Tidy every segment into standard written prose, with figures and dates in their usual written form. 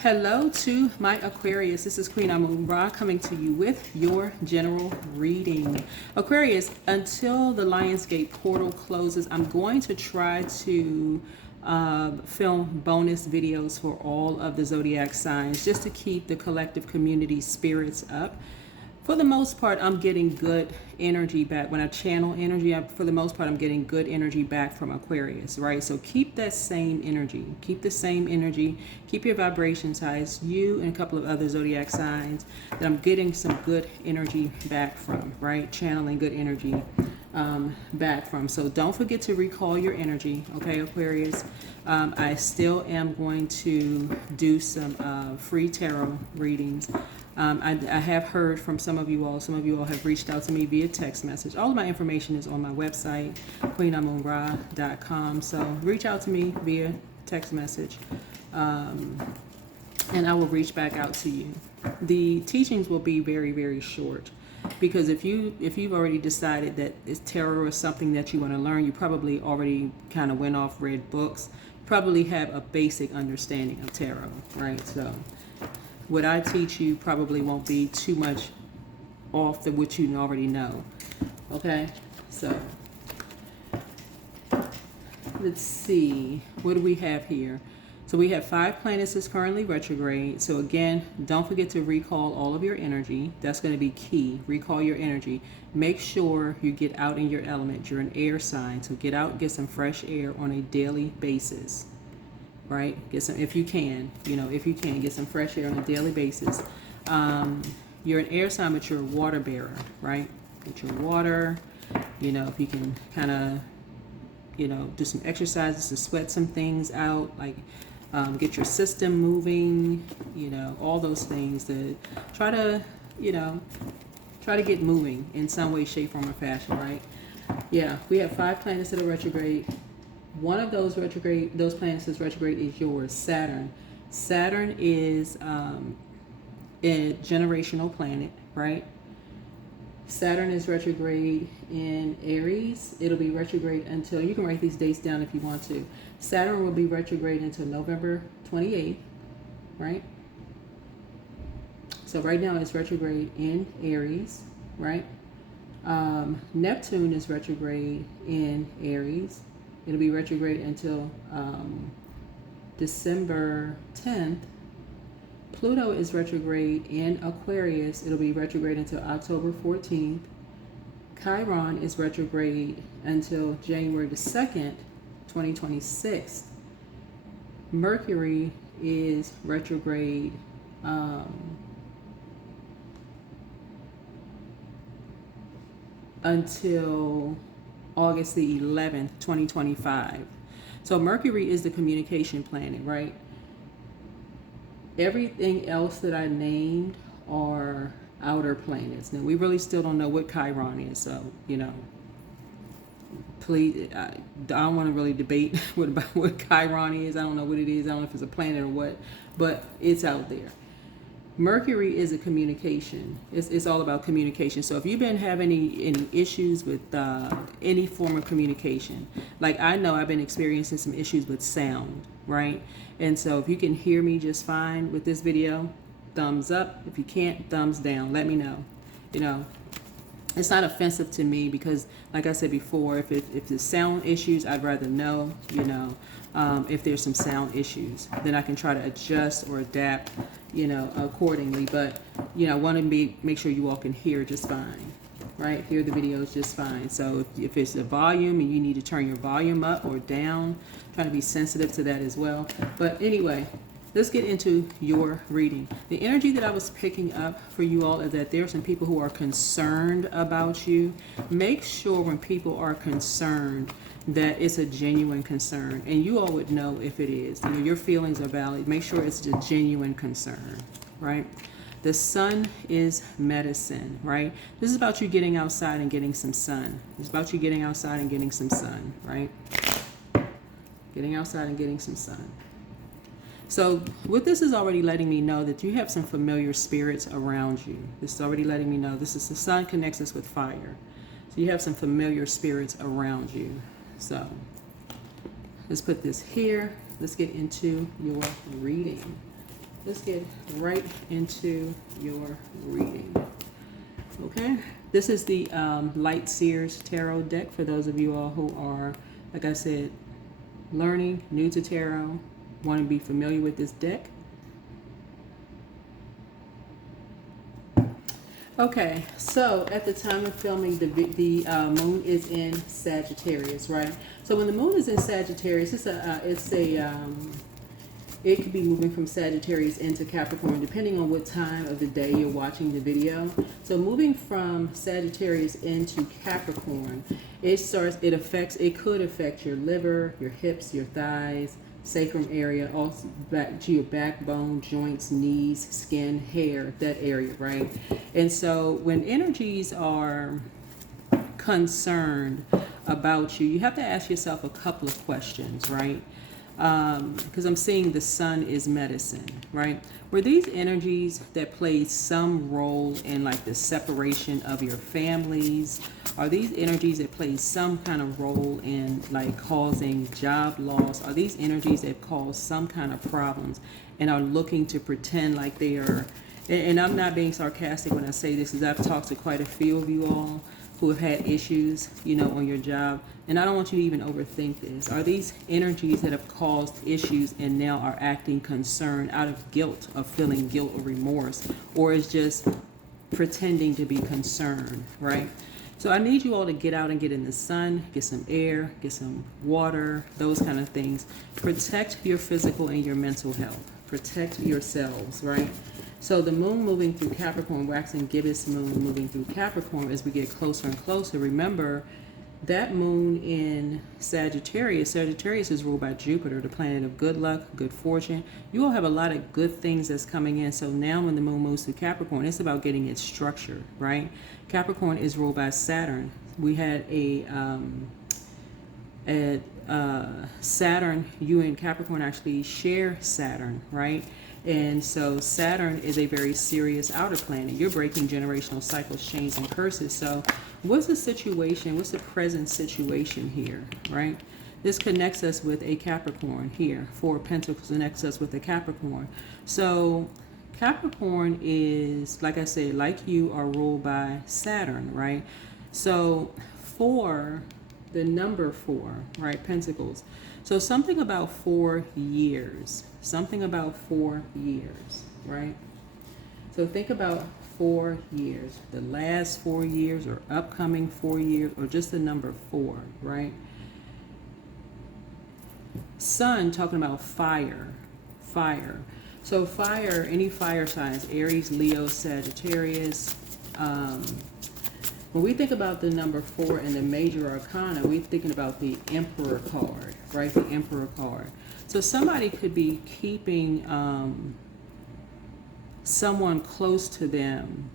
Hello to my Aquarius. This is Queen Amun Ra coming to you with your general reading. Aquarius, until the Lionsgate portal closes, I'm going to try to film bonus videos for all of the zodiac signs just to keep the collective community spirits up. For the most part, I'm getting good energy back. When I channel energy, for the most part, I'm getting good energy back from Aquarius, right? So keep that same energy. Keep the same energy. Keep your vibrations high. It's you and a couple of other zodiac signs that I'm getting some good energy back from, right? Channeling good energy back from. So don't forget to recall your energy, okay, Aquarius? I still am going to do some free tarot readings. I have heard from some of you all. Some of you all have reached out to me via text message. All of my information is on my website, queenamunra.com. So reach out to me via text message, and I will reach back out to you. The teachings will be very, very short, because if you've already decided that tarot is something that you want to learn, you probably already kind of went off, read books, probably have a basic understanding of tarot, right? So what I teach you probably won't be too much off than what you already know. Okay, so let's see, what do we have here? So we have 5 planets that's currently retrograde. So again, don't forget to recall all of your energy. That's going to be key. Recall your energy. Make sure you get out in your element. You're an air sign, so get out, get some fresh air on a daily basis. Right? Get some, if you can, if you can, get some fresh air on a daily basis. You're an air sign, but you're a water bearer, right? Get your water, if you can kind of, do some exercises to sweat some things out, like get your system moving, all those things to try to get moving in some way, shape, form, or fashion, right? Yeah, we have 5 planets that are retrograde. One of those planets that's retrograde is yours, Saturn. Saturn is a generational planet, right? Saturn is retrograde in Aries. It'll be retrograde until, you can write these dates down if you want to. Saturn will be retrograde until November 28th, right? So right now it's retrograde in Aries, right? Neptune is retrograde in Aries. It'll be retrograde until December 10th. Pluto is retrograde in Aquarius. It'll be retrograde until October 14th. Chiron is retrograde until January the 2nd, 2026. Mercury is retrograde until August the 11th, 2025. So Mercury is the communication planet, right? Everything else that I named are outer planets. Now, we really still don't know what Chiron is, so, please, I don't want to really debate what Chiron is. I don't know what it is. I don't know if it's a planet or what, but it's out there. Mercury is a communication. It's all about communication. So if you've been having any issues with any form of communication, like I know I've been experiencing some issues with sound, right? And so if you can hear me just fine with this video, thumbs up. If you can't, thumbs down. Let me know. It's not offensive to me because, like I said before, if there's sound issues, I'd rather know, if there's some sound issues. Then I can try to adjust or adapt, accordingly. But, I want to make sure you all can hear just fine, right? Hear the videos just fine. So if it's a volume and you need to turn your volume up or down, try to be sensitive to that as well. But anyway, let's get into your reading. The energy that I was picking up for you all is that there are some people who are concerned about you. Make sure when people are concerned that it's a genuine concern, and you all would know if it is. Your feelings are valid. Make sure it's a genuine concern, right? The sun is medicine, right? This is about you getting outside and getting some sun. It's about you getting outside and getting some sun, right? Getting outside and getting some sun. So what this is already letting me know that you have some familiar spirits around you. This is already letting me know this is the sun connects us with fire. So you have some familiar spirits around you. So let's put this here. Let's get into your reading. let's get right into your reading. Okay, this is the Light Seers Tarot deck for those of you all who are, like I said, learning, new to tarot, want to be familiar with this deck. Okay, so at the time of filming, the moon is in Sagittarius, right? So when the moon is in Sagittarius, it could be moving from Sagittarius into Capricorn, depending on what time of the day you're watching the video. So moving from Sagittarius into Capricorn, it could affect your liver, your hips, your thighs, sacrum area, also back to your backbone, joints, knees, skin, hair, that area, right? And so when energies are concerned about you, you have to ask yourself a couple of questions, right? Because I'm seeing the sun is medicine, right? Were these energies that played some role in like the separation of your families? Are these energies that played some kind of role in like causing job loss? Are these energies that cause some kind of problems and are looking to pretend like they are? And I'm not being sarcastic when I say this, because I've talked to quite a few of you all who have had issues, on your job. And I don't want you to even overthink this. Are these energies that have caused issues and now are acting concerned out of guilt, of feeling guilt or remorse, or is just pretending to be concerned, right? So I need you all to get out and get in the sun, get some air, get some water, those kind of things. Protect your physical and your mental health. Protect yourselves, right? So the moon moving through Capricorn, waxing gibbous moon moving through Capricorn as we get closer and closer. Remember, that moon in Sagittarius is ruled by Jupiter, the planet of good luck, good fortune. You all have a lot of good things that's coming in. So now when the moon moves through Capricorn, it's about getting its structure, right? Capricorn is ruled by Saturn. We had Saturn, you and Capricorn actually share Saturn, right? And so Saturn is a very serious outer planet. You're breaking generational cycles, chains, and curses. So what's the situation? What's the present situation here, right? This connects us with a Capricorn here. Four of Pentacles connects us with a Capricorn. So Capricorn is, like I said, like you, are ruled by Saturn, right? So the number 4, right? Pentacles. So something about 4 years. Something about 4 years, right? So think about 4 years. The last 4 years or upcoming 4 years or just the number 4, right? Sun, talking about fire. Fire. So fire, any fire signs, Aries, Leo, Sagittarius. When we think about the number 4 in the major arcana, we're thinking about the Emperor card, right? The Emperor card. So somebody could be keeping someone close to them.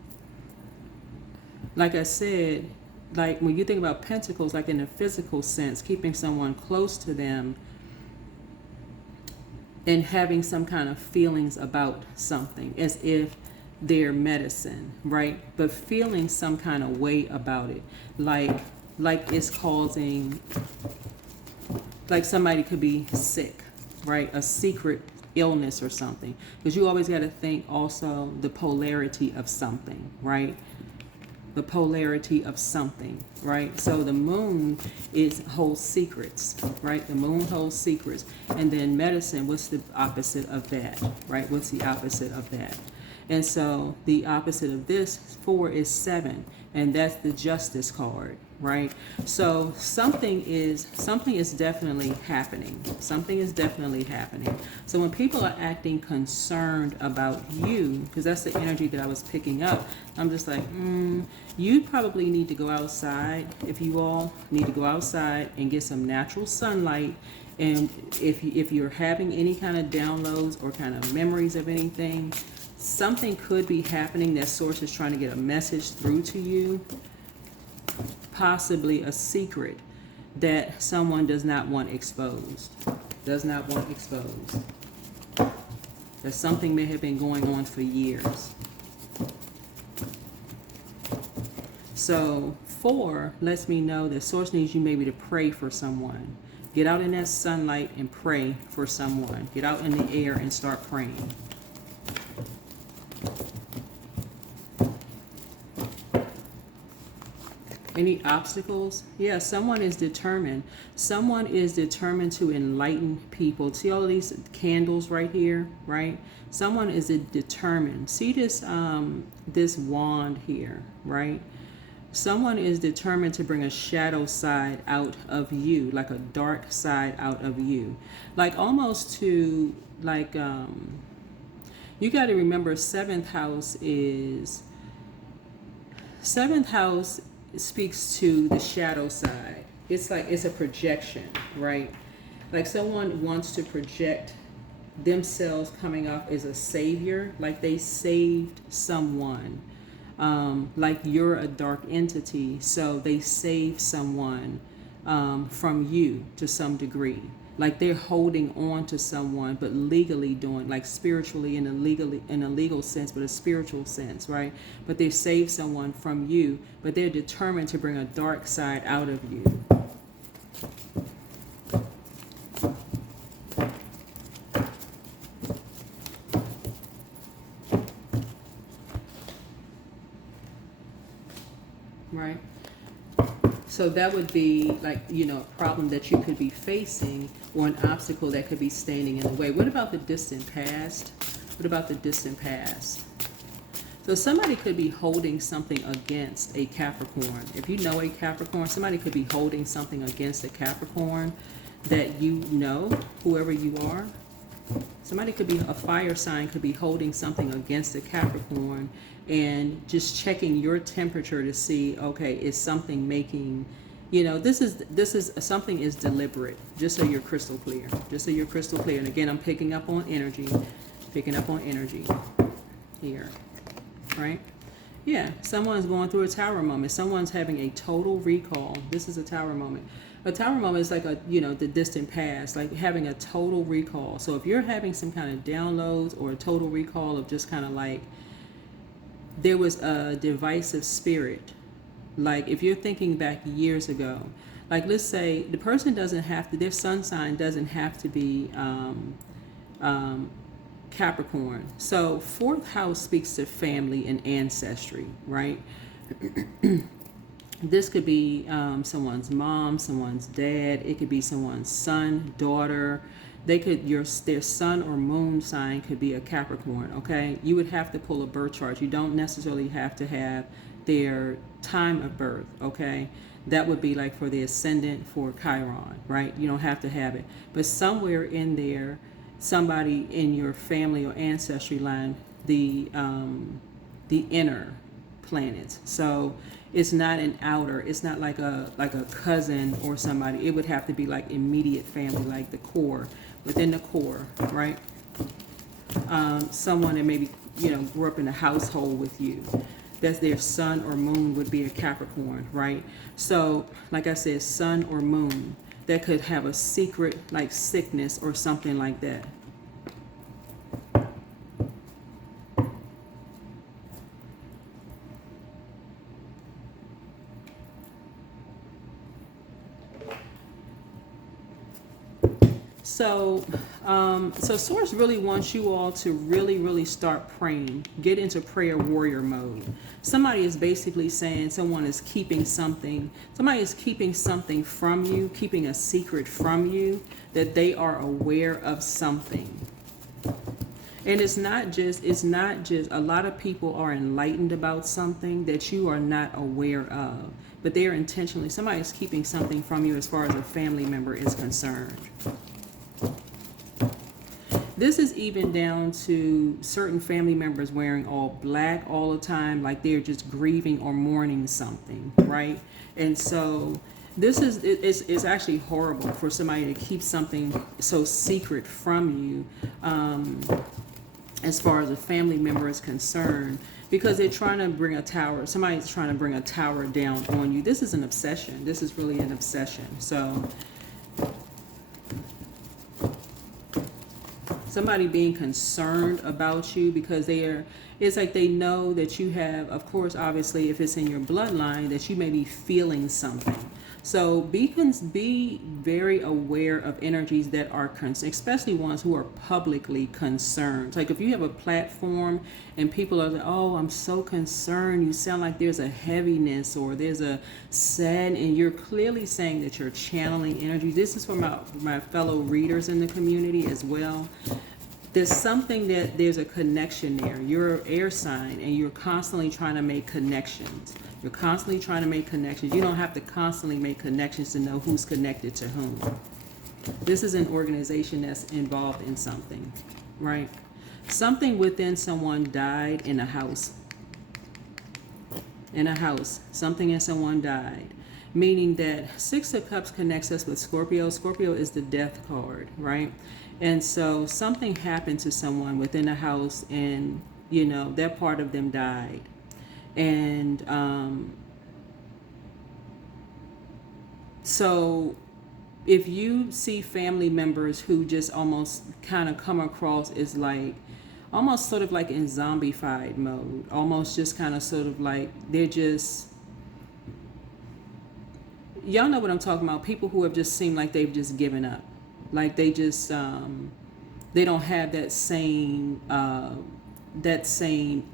Like I said, like when you think about Pentacles, like in a physical sense, keeping someone close to them and having some kind of feelings about something, as if their medicine, right? But feeling some kind of way about it, like it's causing, like somebody could be sick, right? A secret illness or something, because you always got to think also the polarity of something, right? The polarity of something, right? So the moon holds secrets, right? The moon holds secrets. And then medicine, what's the opposite of that, right? What's the opposite of that? And so the opposite of this 4 is 7, and that's the Justice card, right? So something is definitely happening. Something is definitely happening. So when people are acting concerned about you, because that's the energy that I was picking up, I'm just like, you probably need to go outside. If you all need to go outside and get some natural sunlight. And if you're having any kind of downloads or kind of memories of anything, something could be happening that source is trying to get a message through to you, possibly a secret that someone does not want exposed, that something may have been going on for years. So 4 lets me know that source needs you maybe to pray for someone. Get out in that sunlight and pray for someone. Get out in the air and start praying. Any obstacles? Yeah, someone is determined. Someone is determined to enlighten people. See all of these candles right here, right? Someone is determined. See this this wand here, right? Someone is determined to bring a shadow side out of you, like a dark side out of you. Like almost to like you got to remember seventh house speaks to the shadow side. It's like it's a projection, right? Like someone wants to project themselves coming off as a savior, like they saved someone. Like you're a dark entity, so they save someone from you to some degree. Like they're holding on to someone, but legally doing, like spiritually in a legal sense, but a spiritual sense, right? But they save someone from you, but they're determined to bring a dark side out of you. Right? So that would be like, you know, a problem that you could be facing or an obstacle that could be standing in the way. What about the distant past? What about the distant past? So somebody could be holding something against a Capricorn. If you know a Capricorn, somebody could be holding something against a Capricorn that you know, whoever you are. Somebody could be, a fire sign could be holding something against a Capricorn and just checking your temperature to see, okay, is something making, you know, this is something is deliberate, just so you're crystal clear. Just so you're crystal clear. And again, I'm picking up on energy here, right? Yeah, someone's going through a tower moment. Someone's having a total recall. This is a tower moment. A tower moment is like a, you know, the distant past, like having a total recall. So if you're having some kind of downloads or a total recall of just kind of like, there was a divisive spirit. Like if you're thinking back years ago, like let's say the person doesn't have to, their sun sign doesn't have to be Capricorn. So fourth house speaks to family and ancestry, right? This could be someone's mom, someone's dad. It could be someone's son, daughter. They could, their sun or moon sign could be a Capricorn, okay? You would have to pull a birth chart. You don't necessarily have to have their time of birth, okay? That would be like for the ascendant for Chiron, right? You don't have to have it. But somewhere in there, somebody in your family or ancestry line, the inner planets. So it's not an outer, it's not like a cousin or somebody. It would have to be like immediate family, like the core, within the core, right? Someone that maybe, you know, grew up in a household with you. That's their sun or moon would be a Capricorn, right? So like I said, sun or moon, that could have a secret like sickness or something like that. So, so Source really wants you all to really start praying. Get into prayer warrior mode. Somebody is basically saying someone is keeping something. Somebody is keeping something from you, keeping a secret from you, that they are aware of something. And it's not just, a lot of people are enlightened about something that you are not aware of. But they are intentionally, somebody is keeping something from you as far as a family member is concerned. This is even down to certain family members wearing all black all the time, like they're just grieving or mourning something, right? And so this is, it's actually horrible for somebody to keep something so secret from you as far as a family member is concerned, because they're trying to bring a tower, somebody's trying to bring a tower down on you. This is an obsession. This is really an obsession. So somebody being concerned about you because it's like they know that you have, of course, obviously, if it's in your bloodline, that you may be feeling something. So be very aware of energies that are especially ones who are publicly concerned. Like if you have a platform and people are like, oh, I'm so concerned, you sound like there's a heaviness or there's a sad, and you're clearly saying that you're channeling energy. This is for my fellow readers in the community as well. There's something that there's a connection there. You're an air sign and you're constantly trying to make connections. You're constantly trying to make connections. You don't have to constantly make connections to know who's connected to whom. This is an organization that's involved in something, right? Something within someone died in a house. In a house. Something in someone died. Meaning that Six of Cups connects us with Scorpio. Scorpio is the death card, right? And so something happened to someone within a house and, you know, that part of them died. And so if you see family members who just almost kind of come across as like, almost sort of like in zombified mode, almost just kind of sort of like they're just, y'all know what I'm talking about. People who have just seemed like they've just given up. Like they just, they don't have that same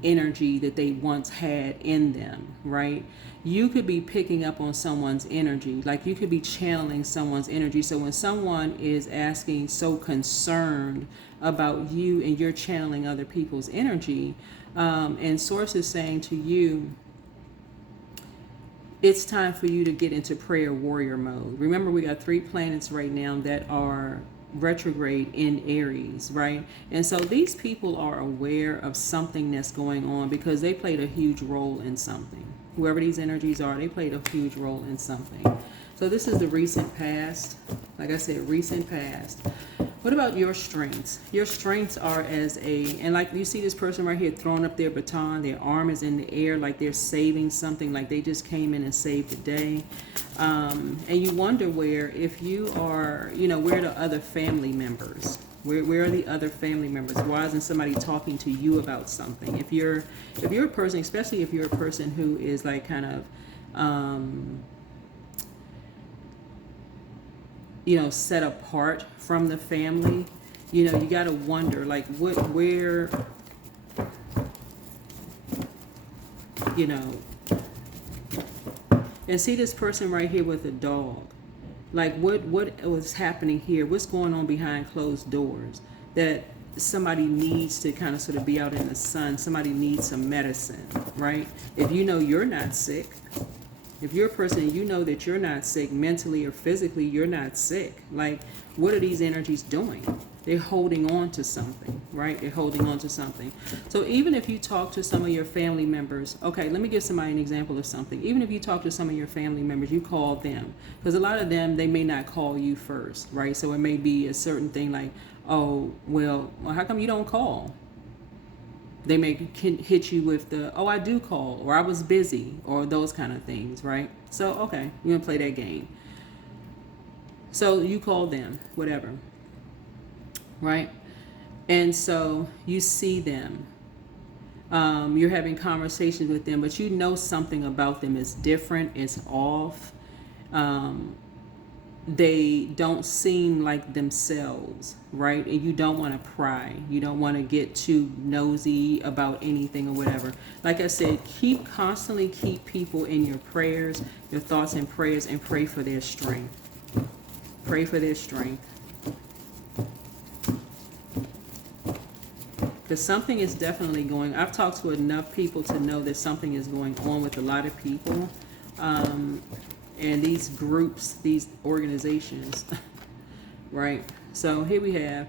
energy that they once had in them, right? You could be picking up on someone's energy. Like you could be channeling someone's energy. So when someone is asking, so concerned about you and you're channeling other people's energy, and Source is saying to you, it's time for you to get into prayer warrior mode. Remember, we got 3 planets right now that are retrograde in Aries, right? And so these people are aware of something that's going on because they played a huge role in something. Whoever these energies are, they played a huge role in something. So this is the recent past. Like I said, recent past. What about your strengths? Your strengths are and like you see this person right here throwing up their baton, their arm is in the air like they're saving something, like they just came in and saved the day. And you wonder where, if you are, you know, where are the other family members? Where are the other family members? Why isn't somebody talking to you about something? If you're a person, especially if you're a person who is like kind of, you know, set apart from the family, you know, you got to wonder like where, you know, and see this person right here with a dog. Like what was happening here? What's going on behind closed doors that somebody needs to kind of sort of be out in the sun? Somebody needs some medicine, right? If you know you're not sick, if you're a person, you know that you're not sick mentally or physically, you're not sick. Like, what are these energies doing? They're holding on to something, right? They're holding on to something. So even if you talk to some of your family members, okay, let me give somebody an example of something. Even if you talk to some of your family members, you call them. Because a lot of them, they may not call you first, right? So it may be a certain thing like, oh, well, how come you don't call? They may hit you with the, oh, I do call, or I was busy, or those kind of things, right? So, okay, you're going to play that game. So you call them, whatever, right? And so you see them. You're having conversations with them, but you know something about them is different, it's off. They don't seem like themselves, right? And you don't want to pry. You don't want to get too nosy about anything or whatever. Like I said, constantly keep people in your prayers, your thoughts and prayers, and pray for their strength. Pray for their strength. Because something is definitely going. I've talked to enough people to know that something is going on with a lot of people. And these groups, these organizations, right? So here we have,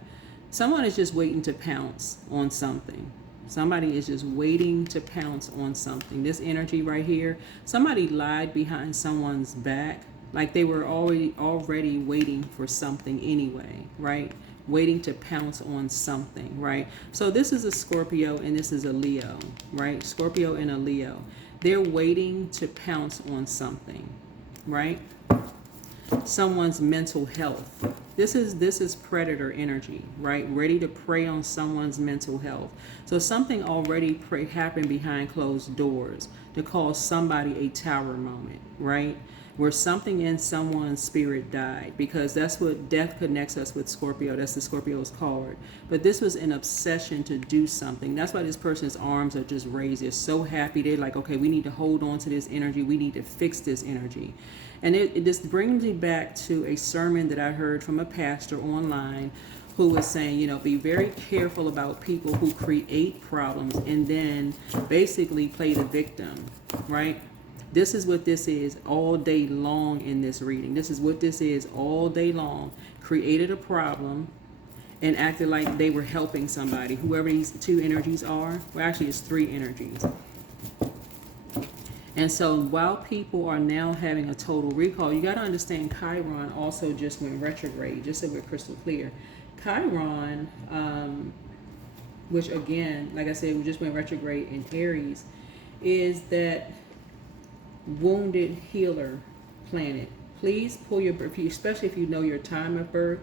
someone is just waiting to pounce on something. Somebody is just waiting to pounce on something. This energy right here, somebody lied behind someone's back, like they were already waiting for something anyway, right? Waiting to pounce on something, right? So this is a Scorpio and this is a Leo, right? Scorpio and a Leo. They're waiting to pounce on something, right? Someone's mental health. This is predator energy, right? Ready to prey on someone's mental health. So something already happened behind closed doors to cause somebody a tower moment, right? where something in someone's spirit died, because that's what death connects us with Scorpio. That's the Scorpio's card. But this was an obsession to do something. That's why this person's arms are just raised. They're so happy. They're like, okay, we need to hold on to this energy. We need to fix this energy. And it just brings me back to a sermon that I heard from a pastor online who was saying, you know, be very careful about people who create problems and then basically play the victim, right? This is what this is all day long in this reading. This is what this is all day long. Created a problem and acted like they were helping somebody. Whoever these two energies are, well, actually it's three energies. And so while people are now having a total recall, you got to understand Chiron also just went retrograde, just so we're crystal clear. Chiron, which again, like I said, we just went retrograde in Aries, is that wounded healer planet. Please pull your, especially if you know your time of birth,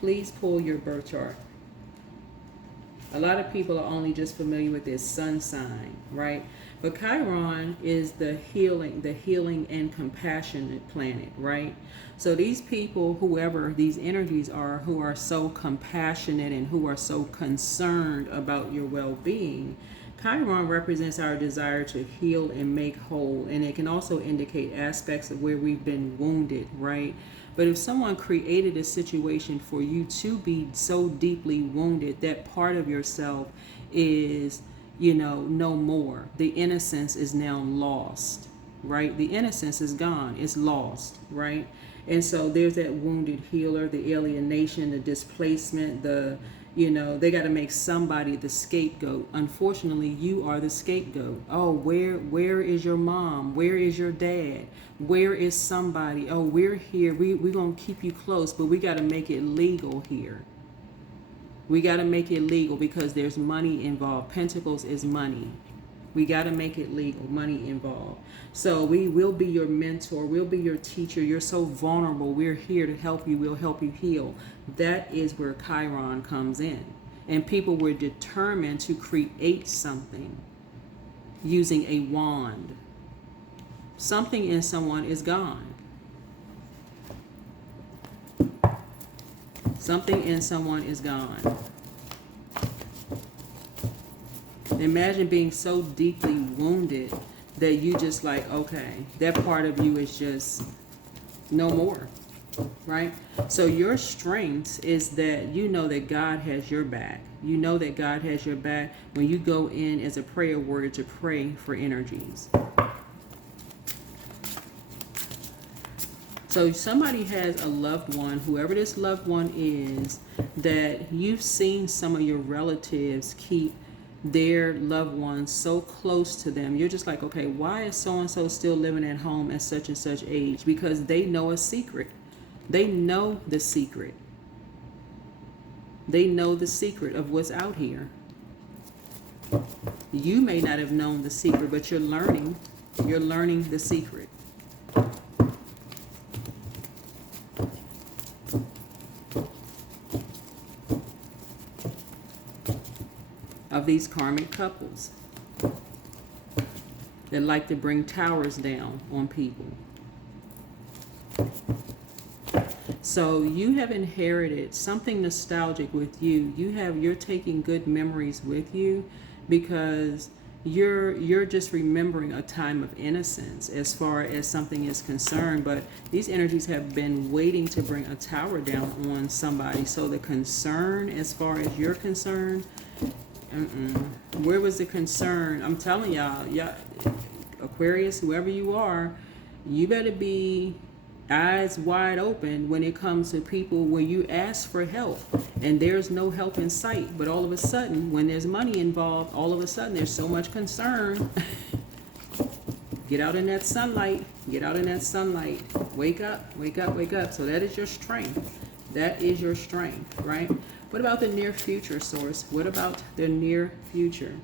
please pull your birth chart. A lot of people are only just familiar with their sun sign, right? But Chiron is the healing and compassionate planet, right? So these people, whoever these energies are, who are so compassionate and who are so concerned about your well-being, Chiron represents our desire to heal and make whole, and it can also indicate aspects of where we've been wounded, right? But if someone created a situation for you to be so deeply wounded, that part of yourself is, you know, no more. The innocence is now lost, right? The innocence is gone. It's lost, right? And so there's that wounded healer, the alienation, the displacement, you know, they got to make somebody the scapegoat. Unfortunately, you are the scapegoat. Oh, where is your mom? Where is your dad? Where is somebody? Oh, we're here. We're going to keep you close, but we got to make it legal here. We got to make it legal because there's money involved. Pentacles is money. We got to make it legal, money involved. So we will be your mentor. We'll be your teacher. You're so vulnerable. We're here to help you. We'll help you heal. That is where Chiron comes in. And people were determined to create something using a wand. Something in someone is gone. Something in someone is gone. Imagine being so deeply wounded that you just like, okay, that part of you is just no more, right? So your strength is that you know that God has your back. You know that God has your back when you go in as a prayer warrior to pray for energies. So somebody has a loved one, whoever this loved one is, that you've seen some of your relatives keep their loved ones so close to them. You're just like, okay, why is so-and-so still living at home at such and such age? Because they know a secret. They know the secret. They know the secret of what's out here. You may not have known the secret, but you're learning the secret. Of these karmic couples that like to bring towers down on people. So you have inherited something nostalgic with you. You're taking good memories with you because you're just remembering a time of innocence as far as something is concerned. But these energies have been waiting to bring a tower down on somebody. So the concern, as far as you're concerned, where was the concern? I'm telling y'all, Aquarius, whoever you are, you better be eyes wide open when it comes to people where you ask for help and there's no help in sight. But all of a sudden, when there's money involved, all of a sudden there's so much concern. Get out in that sunlight. Get out in that sunlight. Wake up, wake up, wake up. So that is your strength. That is your strength, right? What about the near future, source? What about the near future?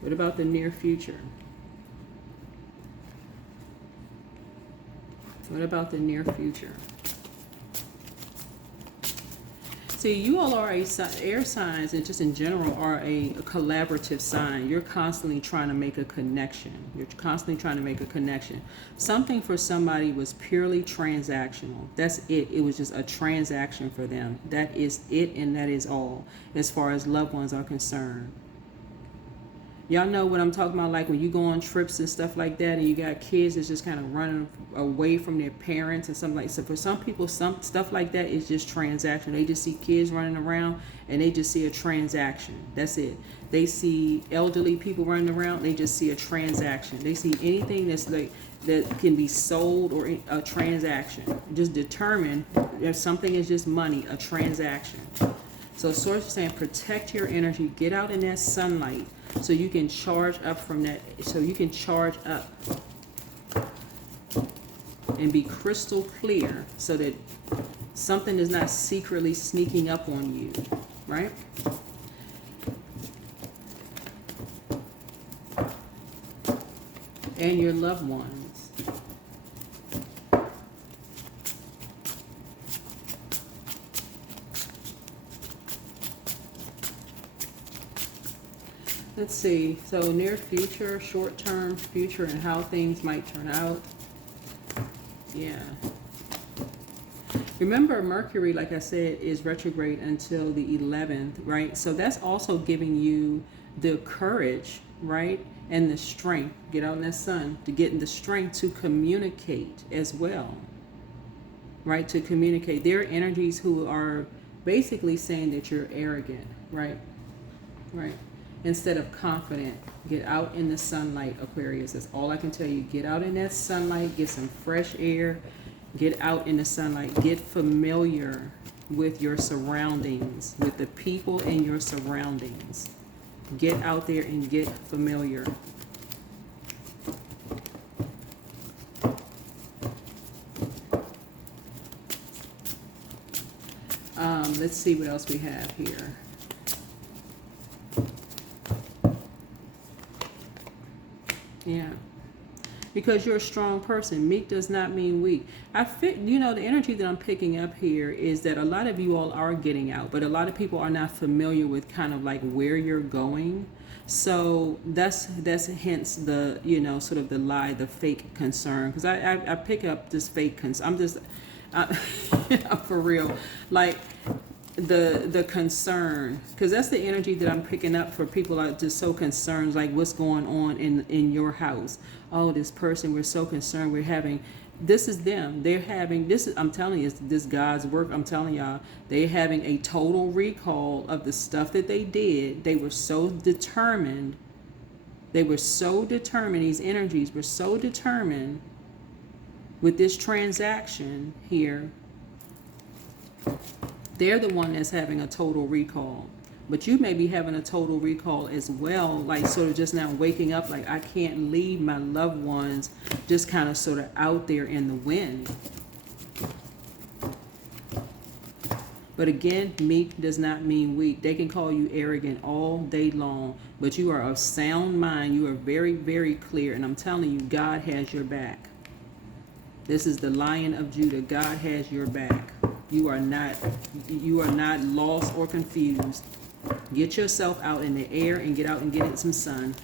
What about the near future? What about the near future? See, you all are air signs, and just in general are a collaborative sign. You're constantly trying to make a connection. You're constantly trying to make a connection. Something for somebody was purely transactional. That's it. It was just a transaction for them. That is it, and that is all as far as loved ones are concerned. Y'all know what I'm talking about, like when you go on trips and stuff like that, and you got kids that's just kind of running away from their parents and something like that. So for some people, some stuff like that is just transaction. They just see kids running around and they just see a transaction. That's it. They see elderly people running around, they just see a transaction. They see anything that's like that can be sold or a transaction. Just determine if something is just money, a transaction. So Source is saying protect your energy, get out in that sunlight so you can charge up from that, so you can charge up and be crystal clear so that something is not secretly sneaking up on you, right? And your loved ones. Let's see, so near future, short-term future, and how things might turn out. Yeah. Remember, Mercury, like I said, is retrograde until the 11th, right? So that's also giving you the courage, right? And the strength, get out in that sun, to get the strength to communicate as well, right? To communicate. There are energies who are basically saying that you're arrogant, right? Right. Instead of confident. Get out in the sunlight, Aquarius. That's all I can tell you. Get out in that sunlight, get some fresh air, get out in the sunlight, get familiar with your surroundings, with the people in your surroundings. Get out there and get familiar. Let's see what else we have here. Yeah, because you're a strong person. Meek does not mean weak. You know, the energy that I'm picking up here is that a lot of you all are getting out, but a lot of people are not familiar with kind of like where you're going. So that's hence the, you know, sort of the lie, the fake concern. Because I pick up this fake concern. I'm for real, like the concern, because that's the energy that I'm picking up for people are just so concerned, like what's going on in your house. Oh, this person, we're so concerned, we're having, this is them, they're having, this is, I'm telling you, this God's work. I'm telling y'all, they're having a total recall of the stuff that they did. They were so determined, these energies were so determined with this transaction here. They're the one that's having a total recall. But you may be having a total recall as well, like sort of just now waking up, like I can't leave my loved ones just kind of sort of out there in the wind. But again, meek does not mean weak. They can call you arrogant all day long, but you are of sound mind. You are very, very clear. And I'm telling you, God has your back. This is the Lion of Judah. God has your back. You are not lost or confused. Get yourself out in the air and get out and get in some sun.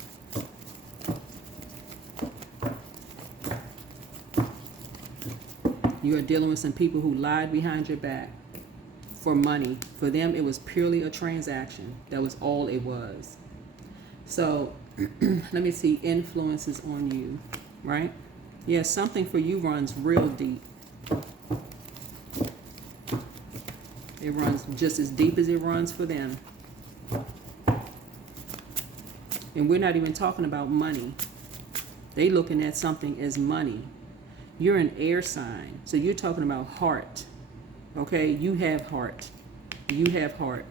You are dealing with some people who lied behind your back for money. For them, it was purely a transaction. That was all it was. So let me see, influences on you, right? Yeah, something for you runs real deep. It runs just as deep as it runs for them. And we're not even talking about money. They looking at something as money. You're an air sign, so you're talking about heart. Okay, you have heart. You have heart.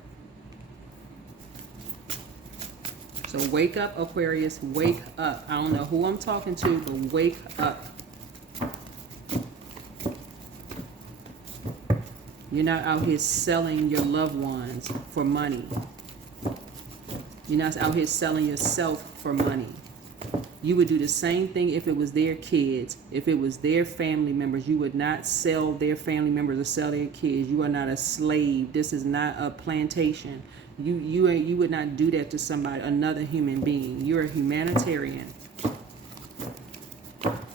So wake up, Aquarius, wake up. I don't know who I'm talking to, but wake up. You're not out here selling your loved ones for money. You're not out here selling yourself for money. You would do the same thing if it was their kids, if it was their family members. You would not sell their family members or sell their kids. You are not a slave. This is not a plantation. You would not do that to somebody, another human being. You're a humanitarian.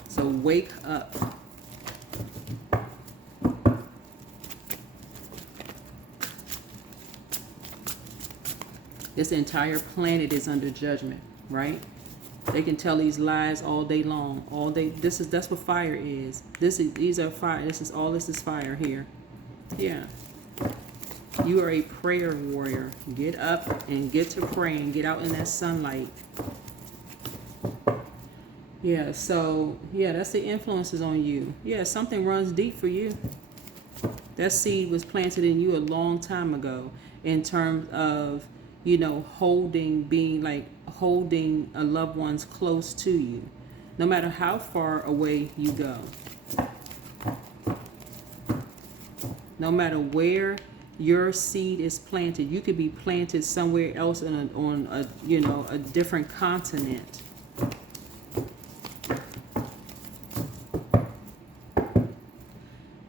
So wake up. This entire planet is under judgment, right? They can tell these lies all day long, all day. That's what fire is. These are fire. This is fire here. Yeah. You are a prayer warrior. Get up and get to praying. Get out in that sunlight. Yeah, so, yeah, that's the influences on you. Yeah, something runs deep for you. That seed was planted in you a long time ago in terms of, you know, holding a loved one's close to you, no matter how far away you go. No matter where your seed is planted, you could be planted somewhere else on a different continent.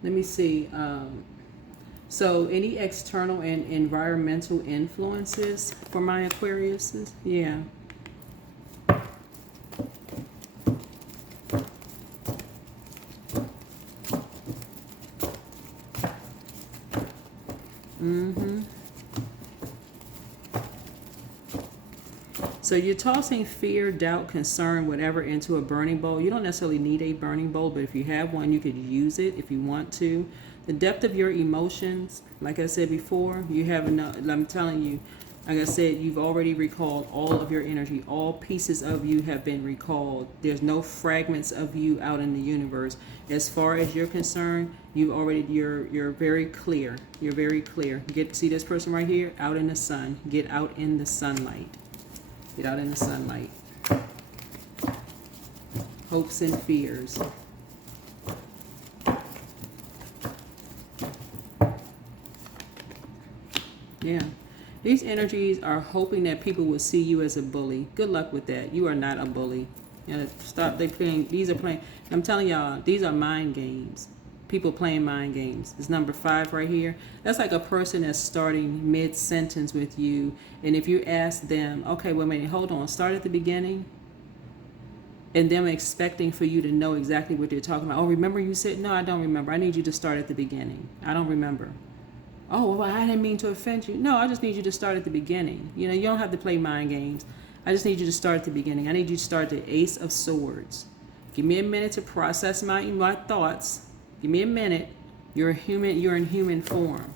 Let me see. So any external and environmental influences for my Aquariuses? Yeah. So you're tossing fear, doubt, concern, whatever into a burning bowl. You don't necessarily need a burning bowl, but if you have one, you could use it if you want to. The depth of your emotions, like I said before, you have enough. I'm telling you, like I said, you've already recalled all of your energy. All pieces of you have been recalled. There's no fragments of you out in the universe. As far as you're concerned, you're very clear. You're very clear. See this person right here? Out in the sun. Get out in the sunlight. Get out in the sunlight. Hopes and fears. Yeah. These energies are hoping that people will see you as a bully. Good luck with that. You are not a bully. You know, stop. These are playing. I'm telling y'all, these are mind games. People playing mind games. It's number 5 right here. That's like a person that's starting mid-sentence with you. And if you ask them, okay, wait a minute, hold on, start at the beginning. And them expecting for you to know exactly what they're talking about. Oh, remember you said, no, I don't remember. I need you to start at the beginning. I don't remember. Oh, well, I didn't mean to offend you. No, I just need you to start at the beginning. You know, you don't have to play mind games. I just need you to start at the beginning. I need you to start the Ace of Swords. Give me a minute to process my thoughts. Give me a minute. You're a human. You're in human form.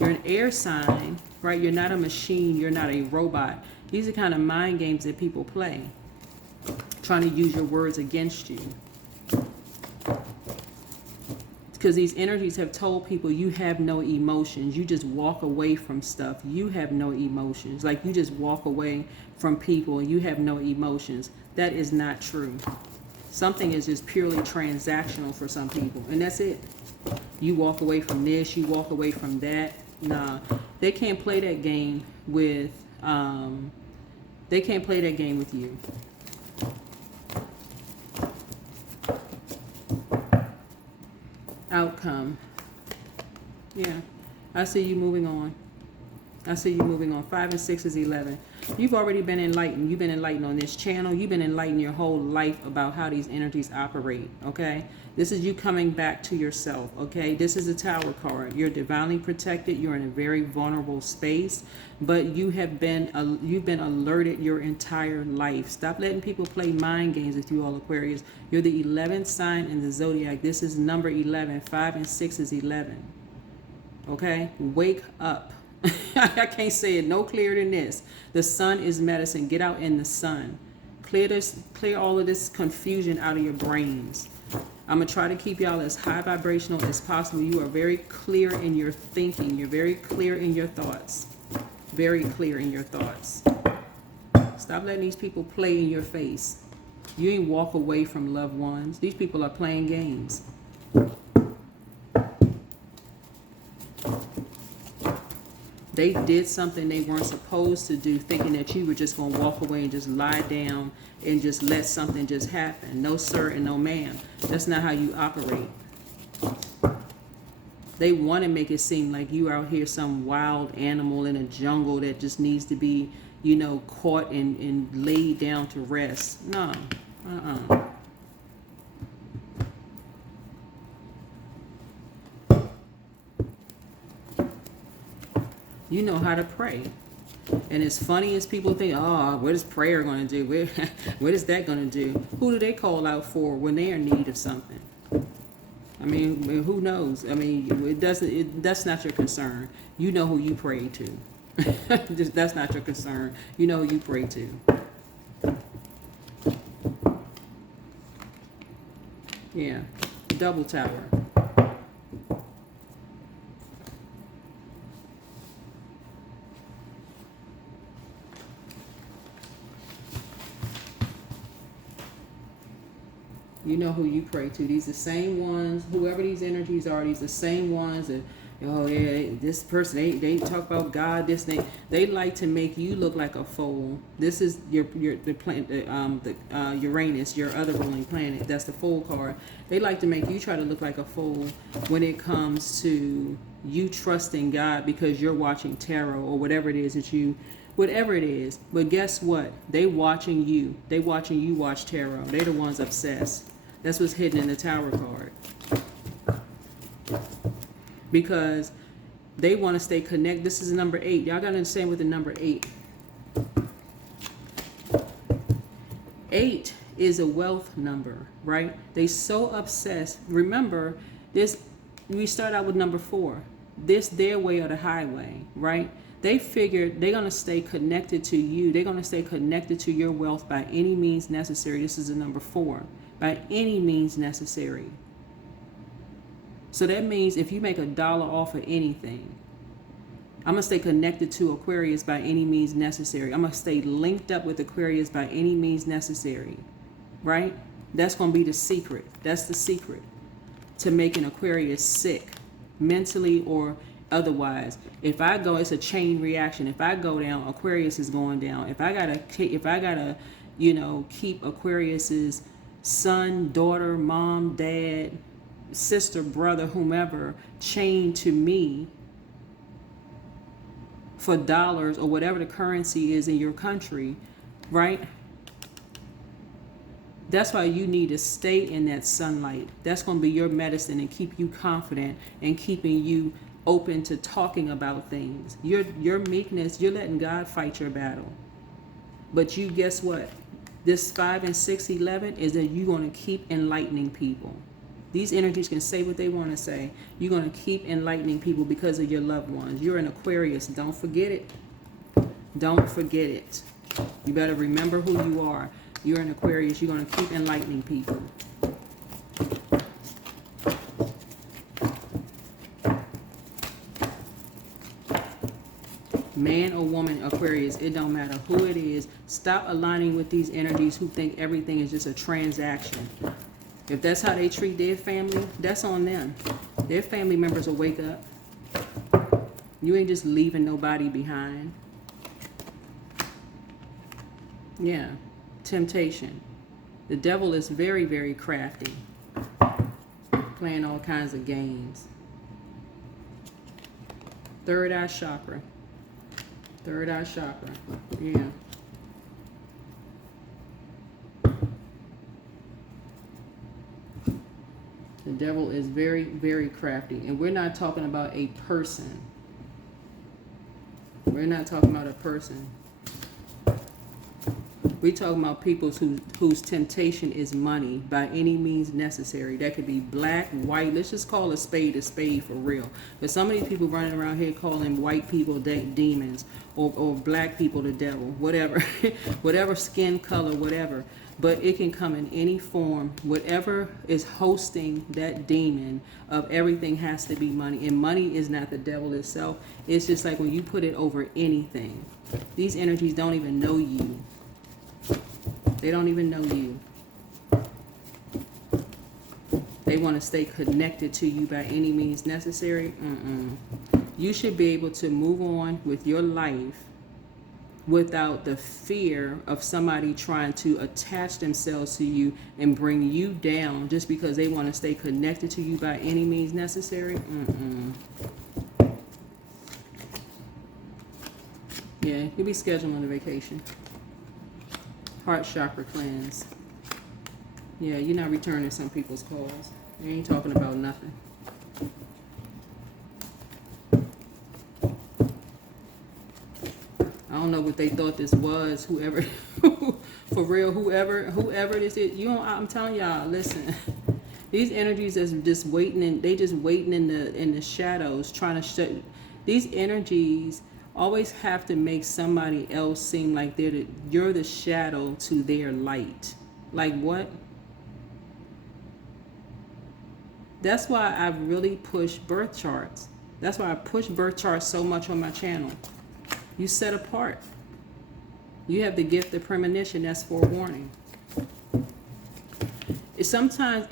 You're an air sign, right? You're not a machine. You're not a robot. These are kind of mind games that people play, trying to use your words against you. Because these energies have told people you have no emotions. You just walk away from stuff. You have no emotions. Like you just walk away from people and you have no emotions. That is not true. Something is just purely transactional for some people, and that's it. You walk away from this, you walk away from that. Nah, they can't play that game with. They can't play that game with you. Outcome. Yeah, I see you moving on. I see you moving on. 5 and 6 is 11. You've already been enlightened. You've been enlightened on this channel. You've been enlightened your whole life about how these energies operate, okay? This is you coming back to yourself, okay? This is a Tower card. You're divinely protected. You're in a very vulnerable space, but you've been alerted your entire life. Stop letting people play mind games with you all, Aquarius. You're the 11th sign in the zodiac. This is number 11. 5 and 6 is 11, okay? Wake up. I can't say it no clearer than this. The sun is medicine. Get out in the sun. Clear all of this confusion out of your brains. I'm going to try to keep y'all as high vibrational as possible. You are very clear in your thinking. You're very clear in your thoughts. Very clear in your thoughts. Stop letting these people play in your face. You ain't walk away from loved ones. These people are playing games. They did something they weren't supposed to do, thinking that you were just going to walk away and just lie down and just let something just happen. No, sir, and no, ma'am. That's not how you operate. They want to make it seem like you out here some wild animal in a jungle that just needs to be, you know, caught and laid down to rest. No. You know how to pray. And as funny as people think, oh, what is prayer going to do? What is that going to do? Who do they call out for when they're in need of something? I mean, who knows? I mean, that's not your concern. You know who you pray to. That's not your concern. You know who you pray to. Yeah. Double tower. You know who you pray to. These are the same ones, whoever these energies are, these are the same ones that, oh yeah, this person, they talk about God, this, they like to make you look like a fool. This is the planet, Uranus, your other ruling planet. That's the fool card. They like to make you try to look like a fool when it comes to you trusting God because you're watching tarot or whatever it is that you, whatever it is. But guess what? They watching you. They watching you watch tarot. They the ones obsessed. That's what's hidden in the Tower card. Because they want to stay connected. This is number 8. Y'all got to understand with the number 8. 8 is a wealth number, right? They so obsessed. Remember, this. We start out with number 4. This their way or the highway, right? They figured they're going to stay connected to you. They're going to stay connected to your wealth by any means necessary. This is a number 4. By any means necessary. So that means if you make $1 off of anything, I'm going to stay connected to Aquarius by any means necessary. I'm going to stay linked up with Aquarius by any means necessary. Right? That's going to be the secret. That's the secret to making Aquarius sick, mentally or otherwise. If I go, it's a chain reaction. If I go down, Aquarius is going down. If I gotta, you know, keep Aquarius's son, daughter, mom, dad, sister, brother, whomever, chained to me for dollars or whatever the currency is in your country, right? That's why you need to stay in that sunlight. That's going to be your medicine and keep you confident and keeping you open to talking about things. Your meekness, you're letting God fight your battle. But you, guess what? This 5 and 6, 11 is that you're going to keep enlightening people. These energies can say what they want to say. You're going to keep enlightening people because of your loved ones. You're an Aquarius. Don't forget it. Don't forget it. You better remember who you are. You're an Aquarius. You're going to keep enlightening people. Man or woman, Aquarius, it don't matter who it is. Stop aligning with these energies who think everything is just a transaction. If that's how they treat their family, that's on them. Their family members will wake up. You ain't just leaving nobody behind. Yeah. Temptation. The devil is very, very crafty. Playing all kinds of games. Third eye chakra. Third eye chakra. Yeah. The devil is very, very crafty. And we're not talking about a person. We're not talking about a person. We're talking about people whose temptation is money by any means necessary. That could be black, white. Let's just call a spade for real. But some of these people running around here calling white people demons or black people the devil, whatever. Whatever skin color, whatever. But it can come in any form. Whatever is hosting that demon of everything has to be money. And money is not the devil itself. It's just like when you put it over anything. These energies don't even know you. They don't even know you. They want to stay connected to you by any means necessary. You should be able to move on with your life without the fear of somebody trying to attach themselves to you and bring you down just because they want to stay connected to you by any means necessary. Yeah, you'll be scheduling a vacation. Heart chakra cleanse. Yeah, you're not returning some people's calls. You ain't talking about nothing. I don't know what they thought this was. Whoever, for real, whoever this is, you don't. I'm telling y'all, listen. These energies is just waiting, and they just waiting in the shadows, trying to shut. These energies always have to make somebody else seem like you're the shadow to their light. Like what? That's why I really push birth charts. That's why I push birth charts so much on my channel. You set apart. You have the gift of premonition. That's forewarning. Sometimes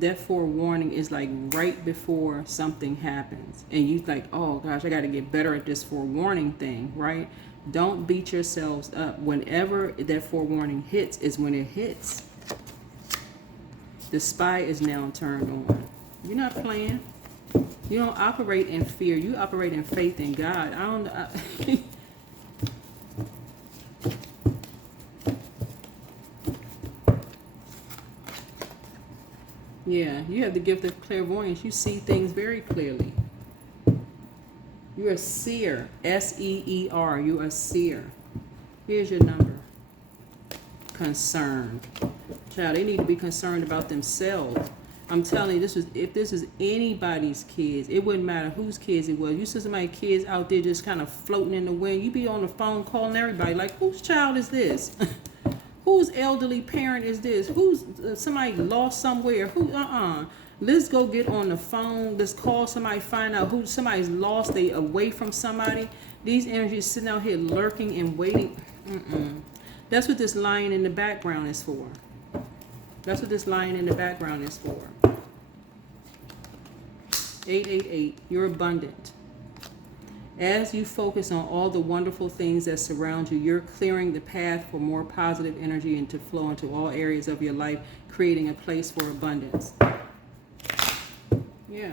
that forewarning is like right before something happens, and you like, oh gosh, I got to get better at this forewarning thing, right? Don't beat yourselves up. Whenever that forewarning hits is when it hits. The spy is now turned on. You're not playing. You don't operate in fear. You operate in faith in God. Yeah, you have the gift of clairvoyance. You see things very clearly. You're a seer. S-E-E-R. You're a seer. Here's your number. Concerned. Child, they need to be concerned about themselves. I'm telling you, if this is anybody's kids, it wouldn't matter whose kids it was. You see somebody's kids out there just kind of floating in the wind. You be on the phone calling everybody like, whose child is this? Whose elderly parent is this? Who's somebody lost somewhere? Let's go get on the phone. Let's call somebody, find out who somebody's lost. They away from somebody. These energies sitting out here lurking and waiting. That's what this lion in the background is for. That's what this lion in the background is for. 888. You're abundant. As you focus on all the wonderful things that surround you, you're clearing the path for more positive energy and to flow into all areas of your life, creating a place for abundance. Yeah.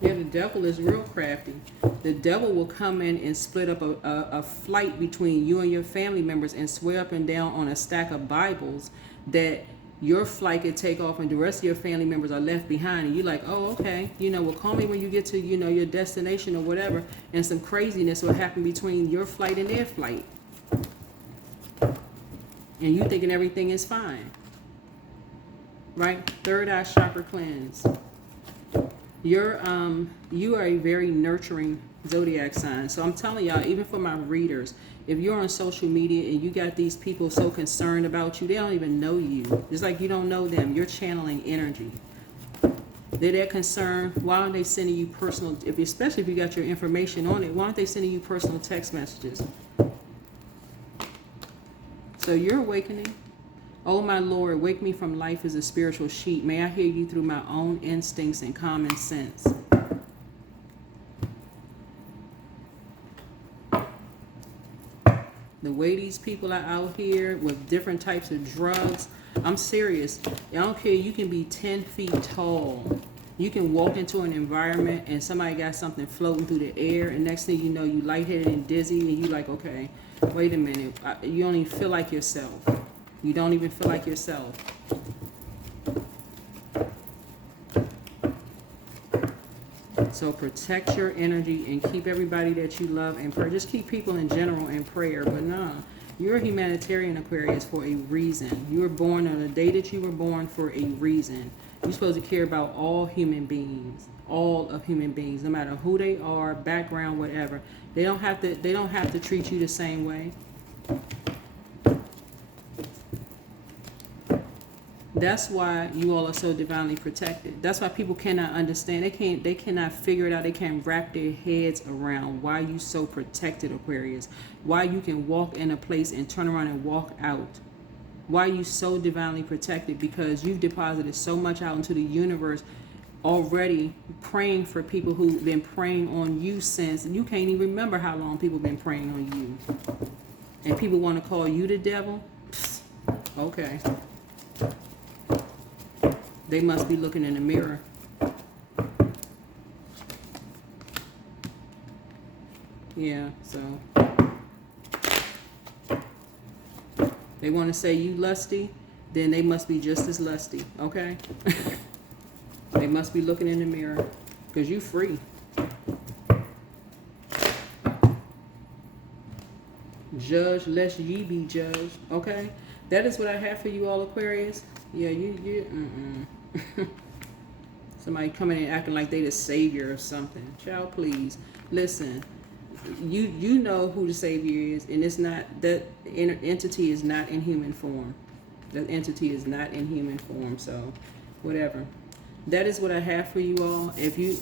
Yeah, the devil is real crafty. The devil will come in and split up a flight between you and your family members and swear up and down on a stack of Bibles that your flight could take off and the rest of your family members are left behind. And you're like, oh, okay. Well, call me when you get to, your destination or whatever. And some craziness will happen between your flight and their flight. And you thinking everything is fine. Right? Third eye chakra cleanse. You are a very nurturing zodiac sign. So I'm telling y'all, even for my readers, if you're on social media and you got these people so concerned about you, they don't even know you. It's like you don't know them. You're channeling energy. They're that concerned. Why aren't they sending you personal, especially if you got your information on it, why aren't they sending you personal text messages? So you're awakening. Oh my Lord, wake me from life as a spiritual sheep. May I hear you through my own instincts and common sense. The way these people are out here with different types of drugs, I'm serious. I don't care. You can be 10 feet tall. You can walk into an environment and somebody got something floating through the air, and next thing you know, you lightheaded and dizzy, and you like, okay, wait a minute. You don't even feel like yourself. You don't even feel like yourself. So protect your energy and keep everybody that you love in prayer. Just keep people in general in prayer. But no, you're a humanitarian, Aquarius, for a reason. You were born on the day that you were born for a reason. You're supposed to care about all human beings. All of human beings, no matter who they are, background, whatever. They don't have to treat you the same way. That's why you all are so divinely protected. That's why people cannot understand. They cannot figure it out. They can't wrap their heads around why you so protected, Aquarius. Why you can walk in a place and turn around and walk out. Why are you so divinely protected? Because you've deposited so much out into the universe already, praying for people who've been praying on you since you can't even remember how long people been praying on you. And people want to call you the devil? Psst, okay. They must be looking in the mirror. Yeah, so they want to say you lusty, then they must be just as lusty, okay? They must be looking in the mirror, because you free. Judge lest ye be judged, okay? That is what I have for you all, Aquarius. Yeah, somebody coming in acting like they the savior or something. Child, please. Listen, you know who the savior is, and it's not, that entity is not in human form. That entity is not in human form, so whatever. That is what I have for you all. If you,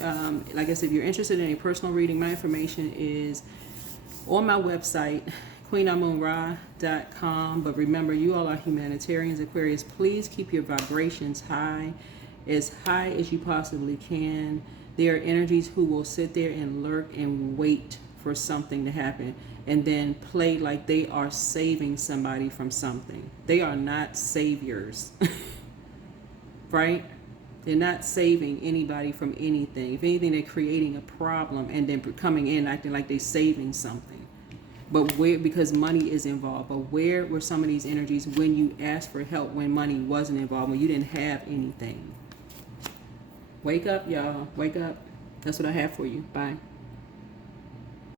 like I said, if you're interested in a personal reading, my information is on my website, queenamunra.com. But remember, you all are humanitarians, Aquarius. Please keep your vibrations high as you possibly can. There are energies who will sit there and lurk and wait for something to happen and then play like they are saving somebody from something. They are not saviors, right? They're not saving anybody from anything. If anything, they're creating a problem and then coming in acting like they're saving something. But where, because money is involved, but where were some of these energies when you asked for help, when money wasn't involved, when you didn't have anything? Wake up, y'all. Wake up. That's what I have for you. Bye.